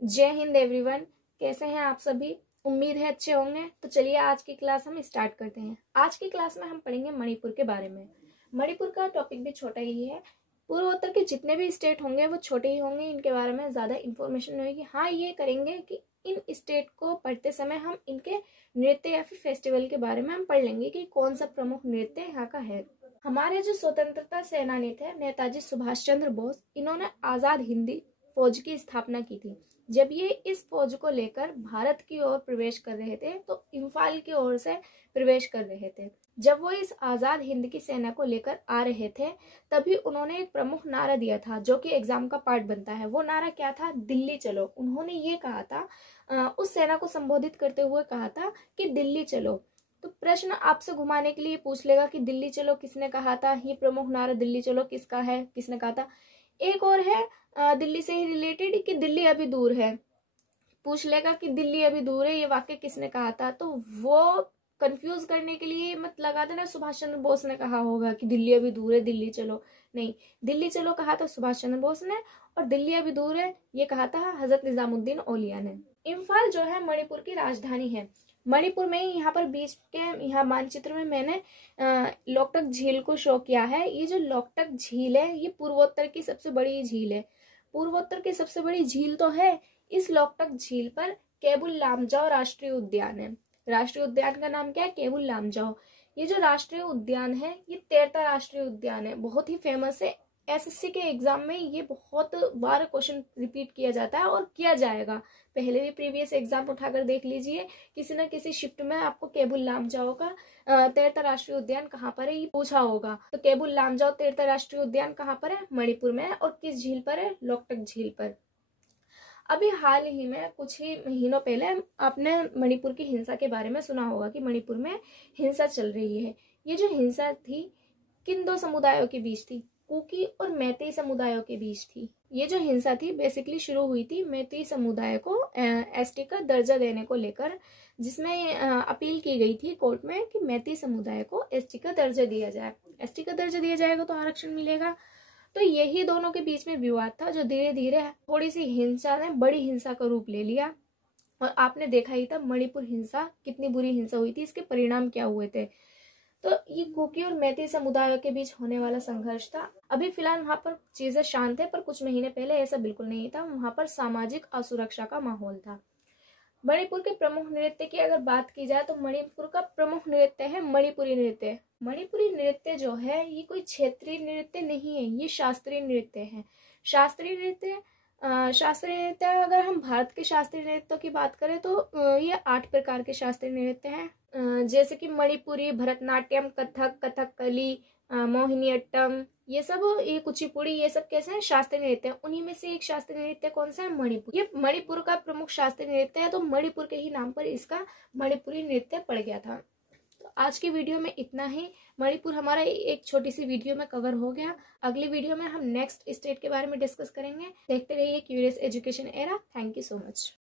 जय हिंद एवरीवन। कैसे हैं आप सभी? उम्मीद है अच्छे होंगे। तो चलिए आज की क्लास हम स्टार्ट करते हैं। आज की क्लास में हम पढ़ेंगे मणिपुर के बारे में। मणिपुर का टॉपिक भी छोटा ही है। पूर्वोत्तर के जितने भी स्टेट होंगे वो छोटे ही होंगे, इनके बारे में ज़्यादा इन्फॉर्मेशन नहीं होगी। हाँ, ये करेंगे कि इन स्टेट को पढ़ते समय हम इनके नृत्य या फिर फेस्टिवल के बारे में हम पढ़ लेंगे कि कौन सा प्रमुख नृत्य यहाँ का है। हमारे जो स्वतंत्रता सेनानी थे नेताजी सुभाष चंद्र बोस, इन्होंने आज़ाद हिंदी फौज की स्थापना की थी। जब ये इस फौज को लेकर भारत की ओर प्रवेश कर रहे थे तो इम्फाल की ओर से प्रवेश कर रहे थे। जब वो इस आजाद हिंद की सेना को लेकर आ रहे थे तभी उन्होंने एक प्रमुख नारा दिया था जो कि एग्जाम का पार्ट बनता है। वो नारा क्या था? दिल्ली चलो। उन्होंने ये कहा था, उस सेना को संबोधित करते हुए कहा था कि दिल्ली चलो। तो प्रश्न आपसे घुमाने के लिए पूछ लेगा कि दिल्ली चलो किसने कहा था? ये प्रमुख नारा दिल्ली चलो किसका है, किसने कहा था? एक और है दिल्ली से ही रिलेटेड कि दिल्ली अभी दूर है। पूछ लेगा कि दिल्ली अभी दूर है, ये वाक्य किसने कहा था? तो वो कंफ्यूज करने के लिए मत लगा देना सुभाष चंद्र बोस ने कहा होगा कि दिल्ली अभी दूर है, दिल्ली चलो। नहीं, दिल्ली चलो कहा था सुभाष चंद्र बोस ने, और दिल्ली अभी दूर है ये कहा था हजरत निजामुद्दीन औलिया ने। इम्फाल जो है मणिपुर की राजधानी है। मणिपुर में ही यहाँ पर बीच के यहाँ मानचित्र में मैंने लोकटक झील को शो किया है। ये जो लोकटक झील है ये पूर्वोत्तर की सबसे बड़ी झील है। पूर्वोत्तर की सबसे बड़ी झील तो है। इस लोकटक झील पर केबुल लामजाओ राष्ट्रीय उद्यान है। राष्ट्रीय उद्यान का नाम क्या है? केबुल लामजाओ। ये जो राष्ट्रीय उद्यान है ये तेरता राष्ट्रीय उद्यान है, बहुत ही फेमस है। एसएससी के एग्जाम में ये बहुत बार क्वेश्चन रिपीट किया जाता है और किया जाएगा। पहले भी प्रीवियस एग्जाम उठाकर देख लीजिए, किसी न किसी शिफ्ट में आपको केबुल लामजाओ का तेरता राष्ट्रीय उद्यान कहाँ पर है ये पूछा होगा। तो केबुल लामजाओ तेरता राष्ट्रीय उद्यान कहाँ पर है? मणिपुर में है। और किस झील पर है? लोकटक झील पर। अभी हाल ही में कुछ ही महीनों पहले आपने मणिपुर की हिंसा के बारे में सुना होगा कि मणिपुर में हिंसा चल रही है। ये जो हिंसा थी किन दो समुदायों के बीच थी? कुकी और मैतेई समुदायों के बीच थी। ये जो हिंसा थी बेसिकली शुरू हुई थी मैतेई समुदाय को एसटी का दर्जा देने को लेकर, जिसमें अपील की गई थी कोर्ट में कि मैतेई समुदाय को एसटी का दर्जा दिया जाए। एसटी का दर्जा दिया जाएगा तो आरक्षण मिलेगा। तो यही दोनों के बीच में विवाद था जो धीरे धीरे थोड़ी सी हिंसा ने बड़ी हिंसा का रूप ले लिया। और आपने देखा ही था मणिपुर हिंसा कितनी बुरी हिंसा हुई थी, इसके परिणाम क्या हुए थे। तो ये कुकी और मैतेई समुदायों के बीच होने वाला संघर्ष था। अभी फिलहाल वहां पर चीजें शांत है, पर कुछ महीने पहले ऐसा बिल्कुल नहीं था। वहां पर सामाजिक असुरक्षा का माहौल था। मणिपुर के प्रमुख नृत्य की अगर बात की जाए तो मणिपुर का प्रमुख नृत्य है मणिपुरी नृत्य। मणिपुरी नृत्य जो है ये कोई क्षेत्रीय नृत्य नहीं है, ये शास्त्रीय नृत्य है। शास्त्रीय नृत्य अगर हम भारत के शास्त्रीय नृत्यों की बात करें तो ये 8 प्रकार के शास्त्रीय नृत्य हैं, जैसे कि मणिपुरी, भरतनाट्यम, कथक, कथकली, मोहिनीअट्टम, ये सब, ये कुचिपुड़ी, ये सब कैसे हैं? शास्त्रीय नृत्य। उन्हीं में से एक शास्त्रीय नृत्य कौन सा है? मणिपुर। ये मणिपुर का प्रमुख शास्त्रीय नृत्य है, तो मणिपुर के ही नाम पर इसका मणिपुरी नृत्य पड़ गया था। तो आज की वीडियो में इतना ही। मणिपुर हमारा एक छोटी सी वीडियो में कवर हो गया। अगली वीडियो में हम नेक्स्ट स्टेट के बारे में डिस्कस करेंगे। देखते रहिए curious education era. Thank you so much.